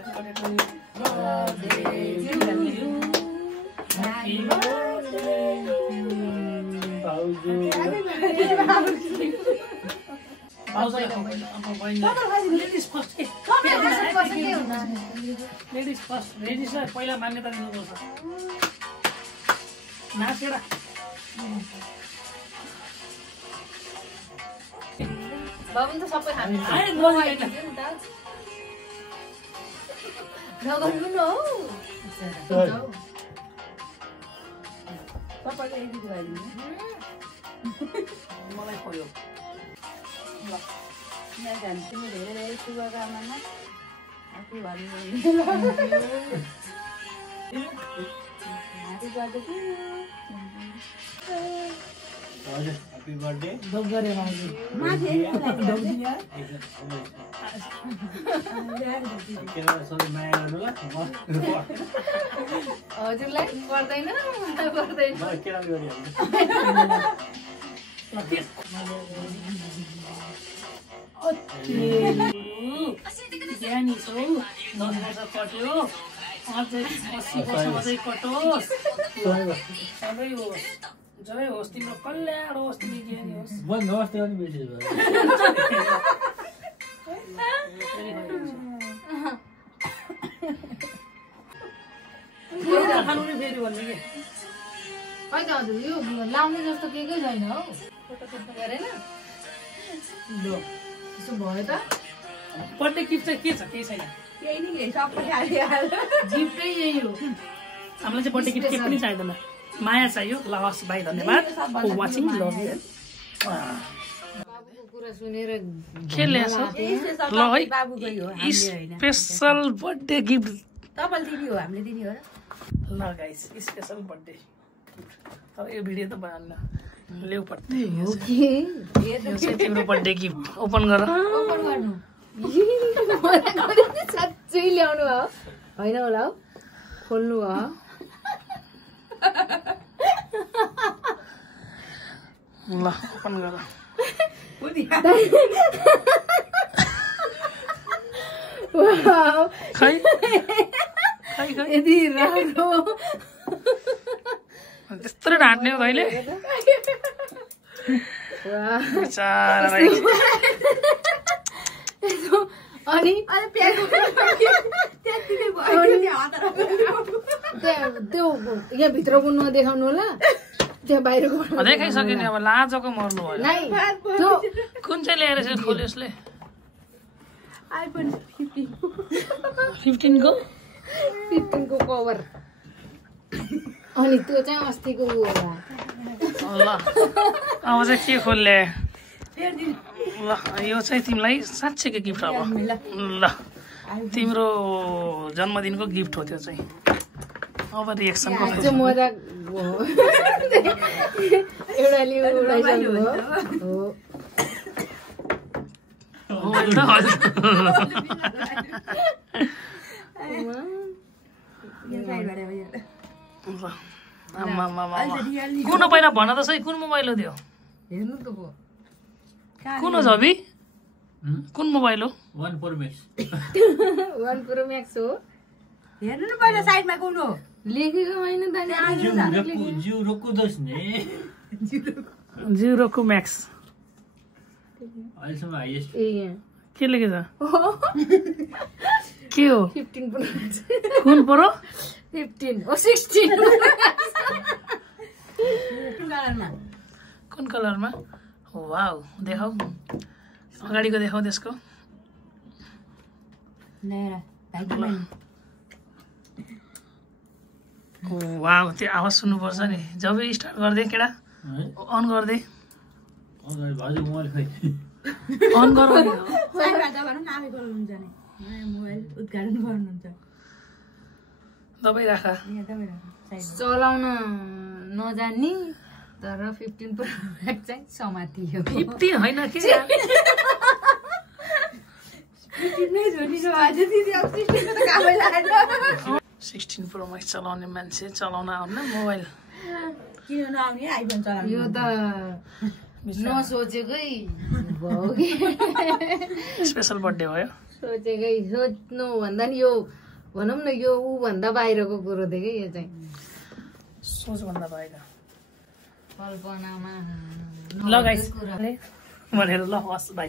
Happy birthday to you. Happy birthday to you. Ladies first. Ladies first. Ladies पहिला मान्यता दिनुपर्छ नाचेर बाबु त सबै खानु नगर्नु न हौ तपाईले यदि गरिदिनु मलाई खोयो ल यहाँ जान्छु म धेरै धेरै शुभकामना आफू भन्नु Happy birthday to you. Happy birthday. दब गरे मान्छे माथि दब दिया केरा सबै माया गर्नु ल हजुरलाई पर्दैन पर्दैन म केरा गरिहाल्छु ज्ञानी छौ 10 वर्ष कट्यो अझै 80 वर्ष अझै कटोस् सबै होस् जय होस् तिम्रो कल्याण होस् तिमी ज्ञानी होस् म नमस्ते पनि मेसेज भयो खानु नि फेरि भन्ने के होइन हजुर यो लाउने जस्तो केकै छैन हौ गरेन ल त्यसो भयो त बर्थडे गिफ्ट चाहिँ के छ केही छैन यही नि सबै खाइहाल गिफ्टै यही हो हामीलाई चाहिँ बर्थडे गिफ्ट केही पनि चाहिँदैन माया चाहियो ल हस् भाइ धन्यवाद फर वाचिङ लभ यु बाबुको कुरा सुनेर के ल्याएछ ल है बाबुको हो हामीले हैन स्पेशल बर्थडे गिफ्ट तपाईले दिने हो हामीले दिने हो र ल गाइस स्पेशल बर्थडे अब यो भिडियो त बनाउन ल्याउ बर्थडे यो चाहिँ तिम्रो बर्थडे गिफ्ट ओपन गर ओपन गर्नु साँच्चै ल्याउनु हो होइन होला हौ खोल्नु हो ल ओपन गर खै खै खै यति राम्रो त्यत्रो ढाँट्ने हो कहिले बिचारा भाइ अनि त्यो यहाँ भित्रको नदेखाउनु होला त्यहाँ बाहिरको देखाइसक्यो नि अब लाजको मर्नु भयो नाइ त्यो कुन चाहिँ ल्याएर चाहिँ खोल्यो यसले आइफोन 15 को 15 को कभर अनि त्यो चाहिँ अस्तिको उ होला ल अब चाहिँ के खोल्ले ल यो चाहिँ तिमीलाई साँच्चैको गिफ्ट अब ल तिम्रो जन्मदिनको गिफ्ट हो त्यो चाहिँ अब रिएक्सन त्यो मजाक हो एउटा लियो उडाइसक्नु हो कुन पहिला भन त सही कुन मोबाइल हो त्यो हेर्नु त भयो कुन हो झबी कुन मोबाइल हो 1 Pro Max 1 Pro Max हो हेर्नु न पहिला साइडमा कुन हो लेखेको होइन त जिउ रोक्कु दोस् नि जिरोको म्याक्स अहिलेसम्म हाइएस्ट ए यहाँ के लेखेछ के हो 15 Pro Max कुन परो 15 ओ 16 कुन कलरमा वाउ देखाऊ अगाडिको देखाऊ त्यसको वाउ त्यो आवाज सुन्नुपर्छ नि जब स्टार्ट गर्दै केडा अन गर्दै भाउजू मोबाइल खै अन गर मोबाइल उद्घाटन गर्नुहुन्छ दबाई राख चलाउन नजान्ने तर 15 Pro Max चाहिँ समातियो 15 होइन के 16 Pro Max चलाउने मान्छे चलाउन आउन मोबाइल किन नआउने आइफोन चलाउने यो त नसोचेकै भयो कि स्पेशल बर्थडे भयो सोचेकै सोच्नु भन्दा नि यो भनौँ न यो ऊ भन्दा बाहिरको कुरो थियो कि यो चाहिँ सोचभन्दा बाहिर कल्पनामा ल गाइस भनेर ल हस् भाइ